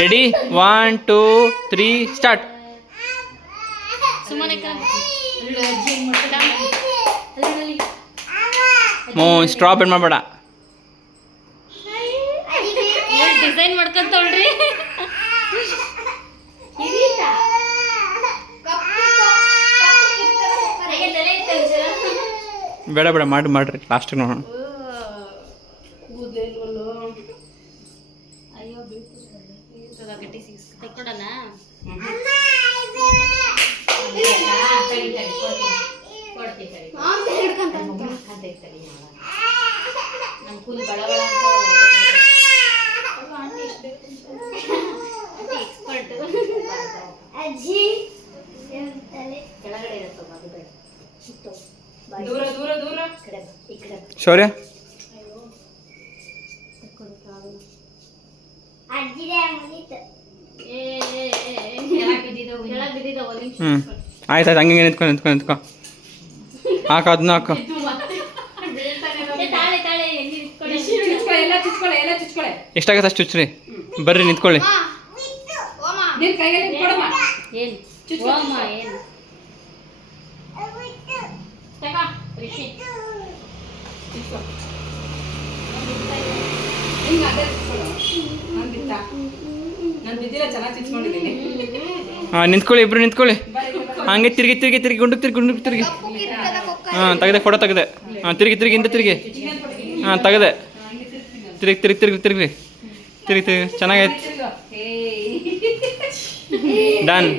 Ready 1 2 3 start. Straw bend ಮಾಡಬೇಡ. Design ಮಾಡ್ಕೊಂತವ್ರಿ. ಬೇಡ ಬೇಡ ಮಾಡ್ರಿ ಲಾಸ್ಟ್ ನೋಡೋಣ. ಅಯ್ಯೋ ಗಟ್ಟಿ ತಕ್ಕೊಡೋಣ. ನಮ್ಮ ಫುಲ್ ಬಳ ಬಳ ಅಂತ ಎಕ್ಸ್ಪರ್ಟ್. ಅಜ್ಜಿ ಕೆಳಗಡೆ ಇರತ್ತೋ ಅದು ಬೇಡ. ದೂರ ದೂರ ದೂರ ಕಡೆ ಈ ಕಡೆ ಶೌರ್ಯ ಆಯ್ತು ಹಂಗೆ ನಿಂತ್ಕೊ ಹಾಕ ಅದನ್ನ ಹಾಕ. ಎಷ್ಟಾಗತ್ತೆ ಅಷ್ಟು ಚುಚ್ಚ್ರಿ. ಬರ್ರಿ ನಿಂತ್ಕೊಳ್ಳಿ. ಹಾಂ ನಿಂತ್ಕೊಳ್ಳಿ, ಇಬ್ರು ನಿಂತ್ಕೊಳ್ಳಿ. ಹಂಗೆ ತಿರುಗಿ ಗುಂಡುಕ್ ತಿರುಗಿ. ಹಾಂ ತೆಗೆದೆ, ಫೋಟೋ ತೆಗೆದೆ. ಹಾಂ ತಿರುಗಿ ಹಿಂದೆ ತಿರುಗಿ. ಹಾಂ ತೆಗೆದೆ. ತಿರುಗಿ ಚೆನ್ನಾಗೈತೆ. ಡನ್.